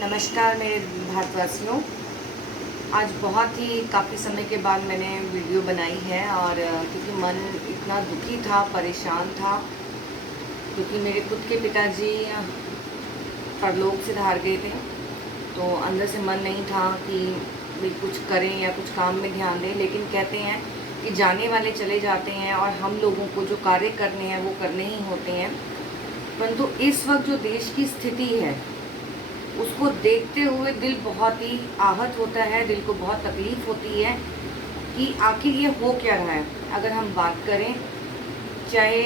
नमस्कार मेरे भारतवासियों। आज बहुत ही काफ़ी समय के बाद मैंने वीडियो बनाई है और क्योंकि मन इतना दुखी था, परेशान था, क्योंकि मेरे खुद के पिताजी परलोक से धार गए थे। तो अंदर से मन नहीं था कि भी कुछ करें या कुछ काम में ध्यान दें, लेकिन कहते हैं कि जाने वाले चले जाते हैं और हम लोगों को जो कार्य करने हैं वो करने ही होते हैं। परंतु इस वक्त जो देश की स्थिति है उसको देखते हुए दिल बहुत ही आहत होता है, दिल को बहुत तकलीफ़ होती है कि आखिर ये हो क्या रहा है। अगर हम बात करें, चाहे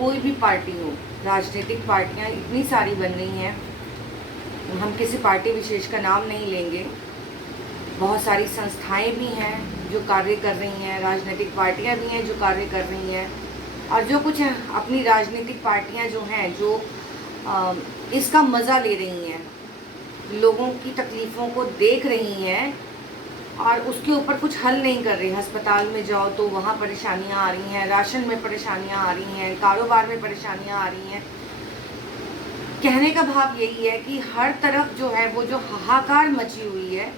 कोई भी पार्टी हो, राजनीतिक पार्टियां इतनी सारी बन रही हैं, हम किसी पार्टी विशेष का नाम नहीं लेंगे। बहुत सारी संस्थाएं भी हैं जो कार्य कर रही हैं, राजनीतिक पार्टियां भी हैं जो कार्य कर रही हैं, और जो कुछ अपनी राजनीतिक पार्टियां जो हैं जो इसका मज़ा ले रही हैं, लोगों की तकलीफ़ों को देख रही हैं और उसके ऊपर कुछ हल नहीं कर रही। अस्पताल में जाओ तो वहाँ परेशानियाँ आ रही हैं, राशन में परेशानियाँ आ रही हैं, कारोबार में परेशानियाँ आ रही हैं। कहने का भाव यही है कि हर तरफ जो है वो जो हाहाकार मची हुई है,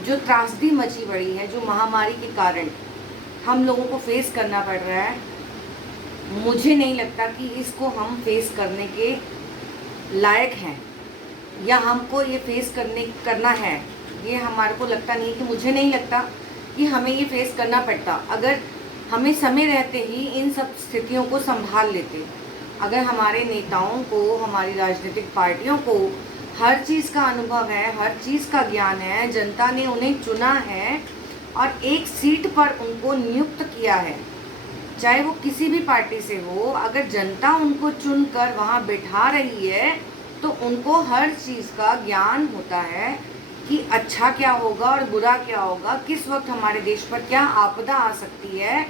जो त्रासदी मची पड़ी है, जो महामारी के कारण हम लोगों को फेस करना पड़ रहा है, मुझे नहीं लगता कि इसको हम फेस करने के लायक हैं या हमको ये फेस करना है। ये हमारे को लगता नहीं कि, मुझे नहीं लगता कि हमें ये फेस करना पड़ता। अगर हमें समय रहते ही इन सब स्थितियों को संभाल लेते, अगर हमारे नेताओं को, हमारी राजनीतिक पार्टियों को हर चीज़ का अनुभव है, हर चीज़ का ज्ञान है, जनता ने उन्हें चुना है और एक सीट पर उनको नियुक्त किया है, चाहे वो किसी भी पार्टी से हो, अगर जनता उनको चुनकर वहाँ बैठा रही है तो उनको हर चीज़ का ज्ञान होता है कि अच्छा क्या होगा और बुरा क्या होगा, किस वक्त हमारे देश पर क्या आपदा आ सकती है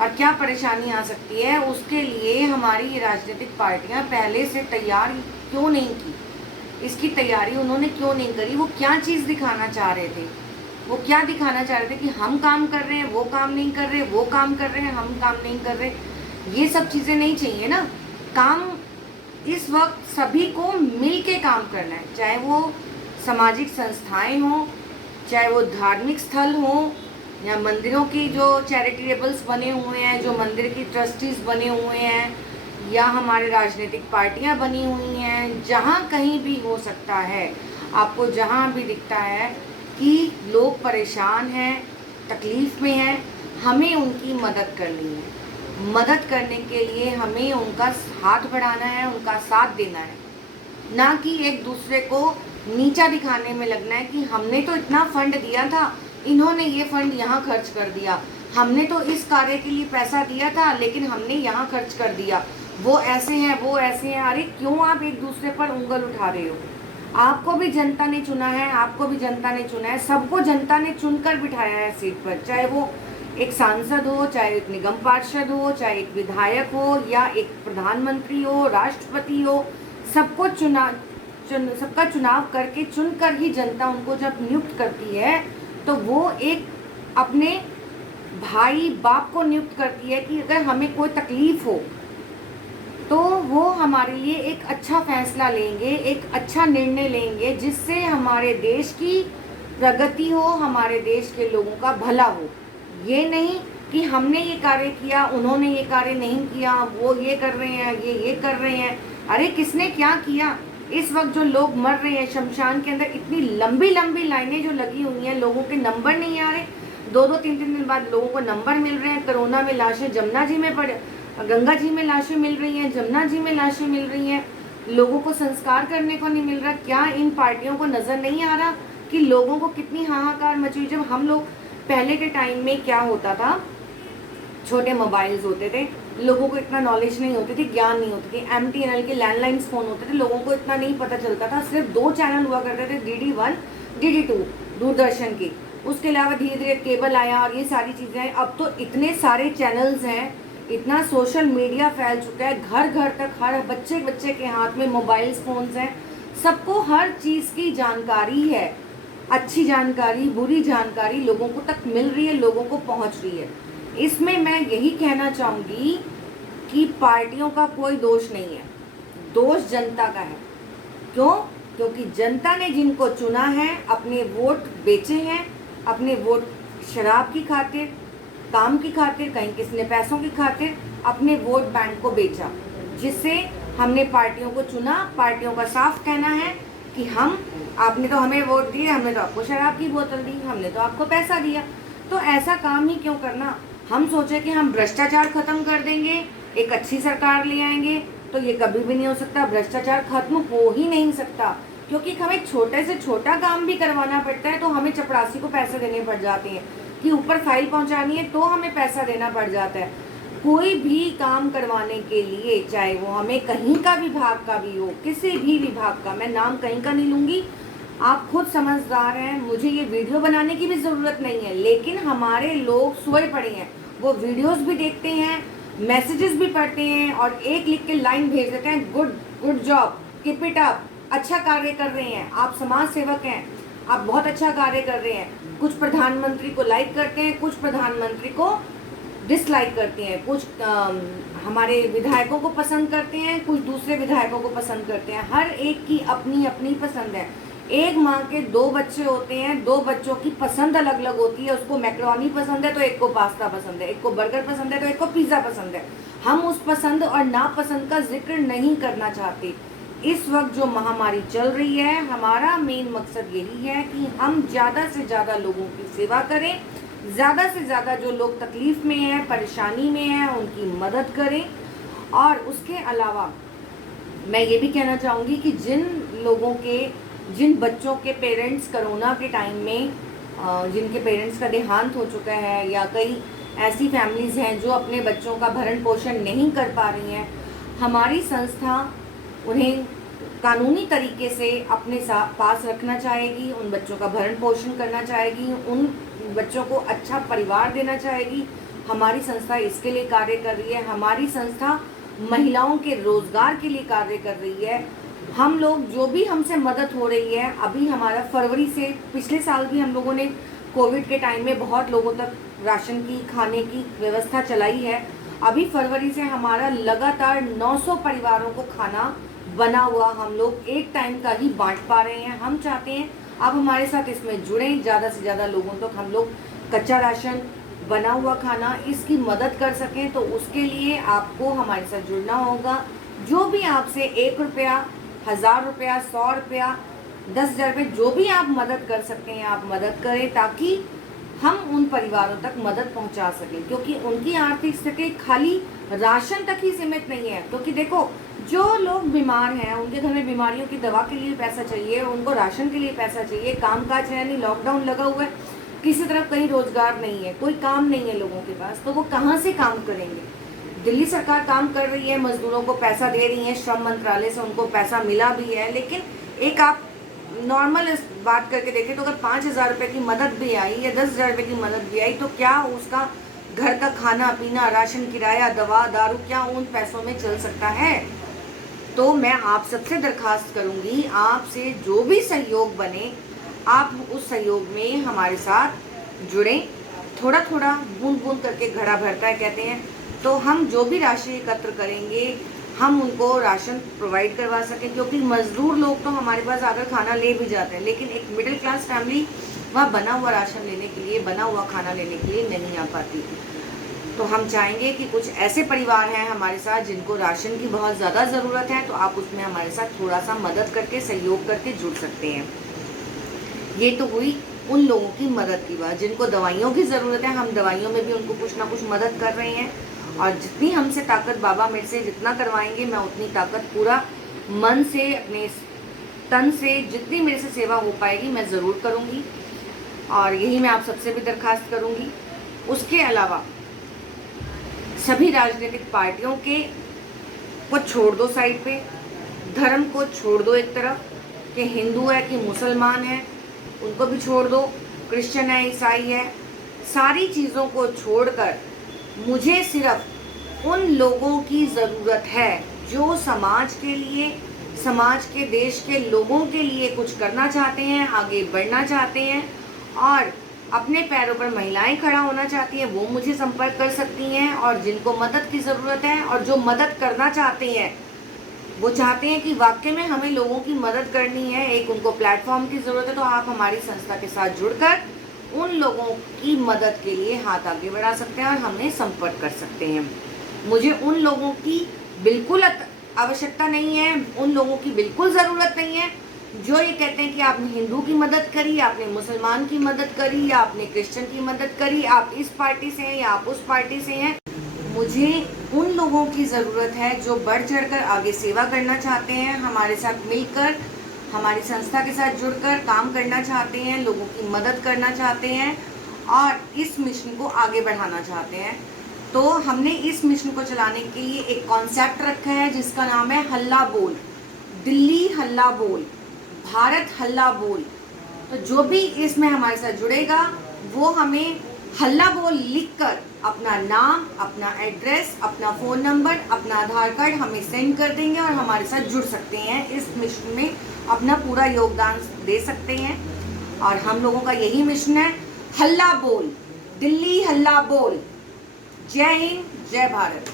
और क्या परेशानी आ सकती है। उसके लिए हमारी राजनीतिक पार्टियां पहले से तैयार क्यों नहीं की, इसकी तैयारी उन्होंने क्यों नहीं करी। वो क्या चीज़ दिखाना चाह रहे थे, वो क्या दिखाना चाह रहे थे कि हम काम कर रहे हैं, वो काम नहीं कर रहे, वो काम कर रहे हैं, हम काम नहीं कर रहे। ये सब चीज़ें नहीं चाहिए ना। काम इस वक्त सभी को मिल के काम करना है, चाहे वो सामाजिक संस्थाएं हों, चाहे वो धार्मिक स्थल हों, या मंदिरों की जो चैरिटेबल्स बने हुए हैं, जो मंदिर की ट्रस्टीज़ बने हुए हैं, या हमारे राजनीतिक पार्टियां बनी हुई हैं, जहाँ कहीं भी हो सकता है, आपको जहाँ भी दिखता है कि लोग परेशान हैं, तकलीफ़ में हैं, हमें उनकी मदद करनी है। मदद करने के लिए हमें उनका हाथ बढ़ाना है, उनका साथ देना है, ना कि एक दूसरे को नीचा दिखाने में लगना है कि हमने तो इतना फंड दिया था, इन्होंने ये फंड यहाँ खर्च कर दिया, हमने तो इस कार्य के लिए पैसा दिया था लेकिन हमने यहाँ खर्च कर दिया, वो ऐसे हैं, वो ऐसे हैं। अरे क्यों आप एक दूसरे पर उंगल उठा रहे हो? आपको भी जनता ने चुना है, आपको भी जनता ने चुना है, सबको जनता ने चुनकर बिठाया है सीट पर, चाहे वो एक सांसद हो, चाहे एक निगम पार्षद हो, चाहे एक विधायक हो, या एक प्रधानमंत्री हो, राष्ट्रपति हो, सबको सबका चुनाव करके चुनकर ही जनता उनको जब नियुक्त करती है तो वो एक अपने भाई बाप को नियुक्त करती है कि अगर हमें कोई तकलीफ हो तो वो हमारे लिए एक अच्छा फैसला लेंगे, एक अच्छा निर्णय लेंगे, जिससे हमारे देश की प्रगति हो, हमारे देश के लोगों का भला हो। ये नहीं कि हमने ये कार्य किया, उन्होंने ये कार्य नहीं किया, वो ये कर रहे हैं, ये कर रहे हैं। अरे किसने क्या किया? इस वक्त जो लोग मर रहे हैं शमशान के अंदर, इतनी लंबी लंबी लाइनें जो लगी हुई हैं, लोगों के नंबर नहीं आ रहे, 2-2 3-3 दिन बाद लोगों को नंबर मिल रहे हैं। कोरोना में लाशें जमुना जी में गंगा जी में लाशें मिल रही हैं, जमुना जी में लाशें मिल रही हैं, लोगों को संस्कार करने को नहीं मिल रहा। क्या इन पार्टियों को नज़र नहीं आ रहा कि लोगों को कितनी हाहाकार मची हुई? जब हम लोग पहले के टाइम में क्या होता था, छोटे मोबाइल्स होते थे, लोगों को इतना नॉलेज नहीं होती थी, ज्ञान नहीं होती थी, MTNL के लैंडलाइंस फ़ोन होते थे, लोगों को इतना नहीं पता चलता था। सिर्फ 2 चैनल हुआ करते थे, DD1 DD2 दूरदर्शन की। उसके अलावा धीरे धीरे केबल आया और ये सारी चीज़ें आई। अब तो इतने सारे चैनल्स हैं, इतना सोशल मीडिया फैल चुका है, घर घर तक हर बच्चे के हाथ में मोबाइल्स फ़ोन्स हैं, सबको हर चीज़ की जानकारी है। अच्छी जानकारी, बुरी जानकारी लोगों को तक मिल रही है, लोगों को पहुंच रही है। इसमें मैं यही कहना चाहूँगी कि पार्टियों का कोई दोष नहीं है, दोष जनता का है। क्यों? क्योंकि जनता ने जिनको चुना है अपने वोट बेचे हैं, अपने वोट शराब की खातिर, काम की खातिर, कहीं किसी ने पैसों की खातिर अपने वोट बैंक को बेचा, जिससे हमने पार्टियों को चुना। पार्टियों का साफ कहना है कि हम, आपने तो हमें वोट दिए, हमने तो आपको शराब की बोतल दी, हमने तो आपको पैसा दिया, तो ऐसा काम ही क्यों करना। हम सोचे कि हम भ्रष्टाचार खत्म कर देंगे, एक अच्छी सरकार ले आएंगे, तो ये कभी भी नहीं हो सकता। भ्रष्टाचार खत्म हो ही नहीं सकता, क्योंकि हमें छोटे से छोटा काम भी करवाना पड़ता है तो हमें चपरासी को पैसे देने पड़ जाते हैं, कि ऊपर फाइल पहुंचानी है तो हमें पैसा देना पड़ जाता है। कोई भी काम करवाने के लिए, चाहे वो हमें कहीं का विभाग का भी हो, किसी भी विभाग का, मैं नाम कहीं का नहीं लूँगी, आप खुद समझदार हैं, मुझे ये वीडियो बनाने की भी ज़रूरत नहीं है, लेकिन हमारे लोग सोए पड़े हैं, वो वीडियोस भी देखते हैं, मैसेजेस भी पढ़ते हैं और एक लिख के लाइन भेज देते हैं, good job, keep it up, अच्छा कार्य कर रहे हैं, आप समाज सेवक हैं, आप बहुत अच्छा कार्य कर रहे हैं। कुछ प्रधानमंत्री को लाइक करते हैं, कुछ प्रधानमंत्री को डिसलाइक करते हैं, कुछ हमारे विधायकों को पसंद करते हैं, कुछ दूसरे विधायकों को पसंद करते हैं। हर एक की अपनी अपनी पसंद है। एक माँ के 2 बच्चे होते हैं, 2 बच्चों की पसंद अलग अलग होती है। उसको मैक्रोनी पसंद है तो एक को पास्ता पसंद है, एक को बर्गर पसंद है तो एक को पिज़्ज़ा पसंद है। हम उस पसंद और नापसंद का जिक्र नहीं करना चाहते। इस वक्त जो महामारी चल रही है, हमारा मेन मकसद यही है कि हम ज़्यादा से ज़्यादा लोगों की सेवा करें, ज़्यादा से ज़्यादा जो लोग तकलीफ़ में हैं, परेशानी में हैं, उनकी मदद करें। और उसके अलावा मैं ये भी कहना चाहूँगी कि जिन बच्चों के पेरेंट्स कोरोना के टाइम में जिनके पेरेंट्स का देहांत हो चुका है, या कई ऐसी फैमिलीज़ हैं जो अपने बच्चों का भरण पोषण नहीं कर पा रही हैं, हमारी संस्था उन्हें कानूनी तरीके से अपने पास रखना चाहेगी, उन बच्चों का भरण पोषण करना चाहेगी, उन बच्चों को अच्छा परिवार देना चाहेगी। हमारी संस्था इसके लिए कार्य कर रही है। हमारी संस्था महिलाओं के रोज़गार के लिए कार्य कर रही है। हम लोग जो भी हमसे मदद हो रही है, अभी हमारा फरवरी से, पिछले साल भी हम लोगों ने कोविड के टाइम में बहुत लोगों तक राशन की, खाने की व्यवस्था चलाई है। अभी फरवरी से हमारा लगातार 900 परिवारों को खाना बना हुआ हम लोग एक टाइम का ही बांट पा रहे हैं। हम चाहते हैं आप हमारे साथ इसमें जुड़ें, ज़्यादा से ज़्यादा लोगों तक हम लोग कच्चा राशन, बना हुआ खाना, इसकी मदद कर सकें। तो उसके लिए आपको हमारे साथ जुड़ना होगा। जो भी आपसे 1 रुपया, 1000 रुपया, 100 रुपया, 10,000 रुपये, जो भी आप मदद कर सकते हैं आप मदद करें, ताकि हम उन परिवारों तक मदद पहुंचा सकें। क्योंकि उनकी आर्थिक स्थिति खाली राशन तक ही सीमित नहीं है। क्योंकि देखो, जो लोग बीमार हैं, उनके घर में बीमारियों की दवा के लिए पैसा चाहिए, उनको राशन के लिए पैसा चाहिए, कामकाज है नहीं, लॉकडाउन लगा हुआ है, किसी तरफ कहीं रोजगार नहीं है, कोई काम नहीं है लोगों के पास, तो वो कहाँ से काम करेंगे। दिल्ली सरकार काम कर रही है, मजदूरों को पैसा दे रही है, श्रम मंत्रालय से उनको पैसा मिला भी है, लेकिन एक आप नॉर्मल बात करके देखें तो अगर 5,000 रुपये की मदद भी आई या 10,000 रुपये की मदद भी आई, तो क्या उसका घर का खाना पीना, राशन, किराया, दवा, दारू, क्या उन पैसों में चल सकता है। तो मैं आप सबसे दरख्वास्त करूंगी, आपसे जो भी सहयोग बने, आप उस सहयोग में हमारे साथ जुड़ें। थोड़ा थोड़ा, बूंद बूंद करके घड़ा भरता है कहते हैं। तो हम जो भी राशि एकत्र करेंगे, हम उनको राशन प्रोवाइड करवा सकें। क्योंकि मजदूर लोग तो हमारे पास आकर खाना ले भी जाते हैं, लेकिन एक मिडिल क्लास फैमिली वह बना हुआ राशन लेने के लिए, बना हुआ खाना लेने के लिए नहीं आ पाती। तो हम चाहेंगे कि कुछ ऐसे परिवार हैं हमारे साथ जिनको राशन की बहुत ज़्यादा ज़रूरत है, तो आप उसमें हमारे साथ थोड़ा सा मदद करके, सहयोग करके जुड़ सकते हैं। ये तो हुई उन लोगों की मदद की बात जिनको दवाइयों की ज़रूरत है। हम दवाइयों में भी उनको कुछ ना कुछ मदद कर रहे हैं, और जितनी हमसे ताकत बाबा मेरे से जितना करवाएंगे, मैं उतनी ताकत पूरा मन से, अपने तन से, जितनी मेरे से सेवा हो पाएगी मैं ज़रूर करूँगी। और यही मैं आप सबसे भी दरख्वास्त करूँगी। उसके अलावा सभी राजनीतिक पार्टियों को छोड़ दो साइड पे, धर्म को छोड़ दो एक तरफ, कि हिंदू है कि मुसलमान है उनको भी छोड़ दो, क्रिश्चियन है, ईसाई है, सारी चीज़ों को छोड़कर मुझे सिर्फ उन लोगों की ज़रूरत है जो समाज के लिए, समाज के, देश के लोगों के लिए कुछ करना चाहते हैं, आगे बढ़ना चाहते हैं, और अपने पैरों पर महिलाएं खड़ा होना चाहती हैं, वो मुझे संपर्क कर सकती हैं। और जिनको मदद की ज़रूरत है और जो मदद करना चाहते हैं, वो चाहते हैं कि वाकई में हमें लोगों की मदद करनी है, एक उनको प्लेटफॉर्म की ज़रूरत है, तो आप हमारी संस्था के साथ जुड़कर उन लोगों की मदद के लिए हाथ आगे बढ़ा सकते हैं और हमें संपर्क कर सकते हैं। मुझे उन लोगों की बिल्कुल आवश्यकता नहीं है, उन लोगों की बिल्कुल ज़रूरत नहीं है जो ये कहते हैं कि आपने हिंदू की मदद करी, आपने मुसलमान की मदद करी, या आपने क्रिश्चियन की मदद करी, आप इस पार्टी से हैं या आप उस पार्टी से हैं। मुझे उन लोगों की ज़रूरत है जो बढ़ चढ़कर आगे सेवा करना चाहते हैं, हमारे साथ मिलकर हमारी संस्था के साथ जुड़कर काम करना चाहते हैं, लोगों की मदद करना चाहते हैं और इस मिशन को आगे बढ़ाना चाहते हैं। तो हमने इस मिशन को चलाने के लिए एक कॉन्सेप्ट रखा है जिसका नाम है हल्ला बोल, दिल्ली हल्ला बोल, भारत हल्ला बोल। तो जो भी इसमें हमारे साथ जुड़ेगा वो हमें हल्ला बोल लिखकर अपना नाम, अपना एड्रेस, अपना फ़ोन नंबर, अपना आधार कार्ड हमें सेंड कर देंगे और हमारे साथ जुड़ सकते हैं, इस मिशन में अपना पूरा योगदान दे सकते हैं। और हम लोगों का यही मिशन है, हल्ला बोल, दिल्ली हल्ला बोल। जय हिंद, जय भारत।